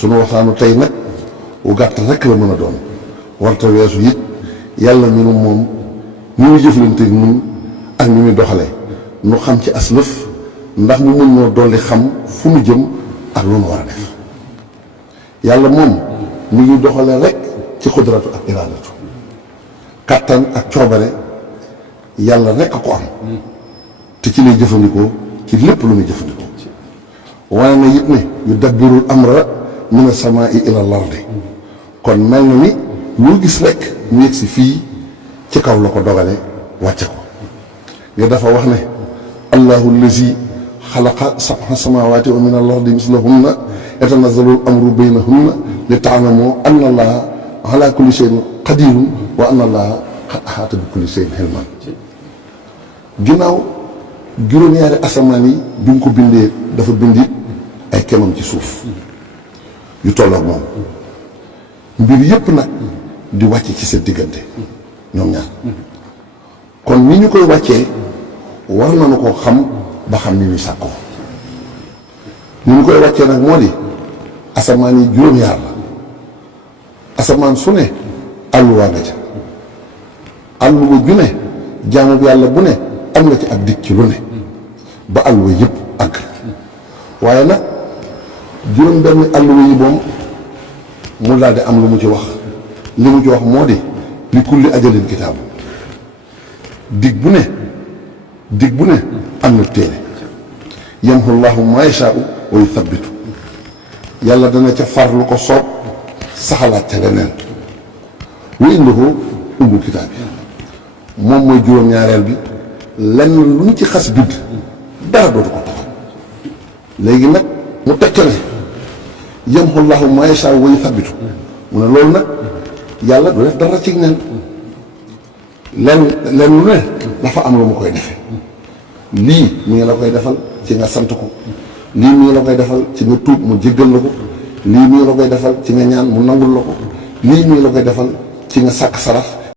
sunu waxtaanu tey nag wu gàtt rek la mën a doon warta weesu it yàlla mi nu moom ni muy jëflante ñun ak ni muy doxale nu xam ci aslëf ndax mu mën noo dolli xam fu nu jëm ak lu nu war a def yàlla moom mu ngi doxale rek ci xudratu ak iraadatu kàttan ak coobare yàlla rek a ko am te ci lay jëfandikoo ci lépp lu muy jëfandikoo waaye na it ne yu dabbirul amra min as-samaa'i ila al-ardi kon mel na ni loo gis rek mu yegg si fii ci kaw la ko dogale wàcce ko nga dafa wax ne allahu allazi xalaqa sab'a samaawaati wa min al-ardi mislahunna yatanazzalu al-amru baynahunna li ta'lamu anna allaha ala kulli shay'in qadirun wa anna allaha qad ahaata bi kulli shay'in ilman ginnaaw juróom-ñaari asamaan yi bi mu ko bindee dafa bindi ay kemam ci suuf yu tolloog moom mbir yépp nag di wàcce ci seen diggante ñoom ñaar kon ni ñu koy wàccee war nañu ko xam ba xam ni ñuy sàkkoo ni ñu koy wàccee nag moo di asamaan yi juróom-ñaar la asamaan su ne àlluwaa nga ca àlluwa ju ne jaamu bi yàlla bu ne am nga ci ak dikk ci lu ne ba àlluwa yëpp àgg waaye nag juróom benn àlluwa yi moom mu daal di am lu mu ci wax li mu ci wax moo di li kulli ajalin kitaabu dig bu ne am na téere yamhu llahu ma yashaa'u wa yuthabbitu yàlla dana ca far lu ko soob saxalaat ca leneen wa indahu ummul kitaab bi moom mooy juróom-ñaareel bi lenn lu ñu ci xas bind dara dootu ko taxaw léegi nag mu tekk ne yamhu llahu ma yashaa'u wa yuthabbitu mu ne loolu nag yàlla du def dara ci nen lenn lu ne dafa am lu mu koy defe lii mi ngi la koy defal ci nga sant ko lii mi ngi la koy defal ci nga tuub mu jéggal la ko lii mi ngi la koy defal ci nga ñaan mu nangul la ko lii mi ngi la koy defal ci nga sàkk sarax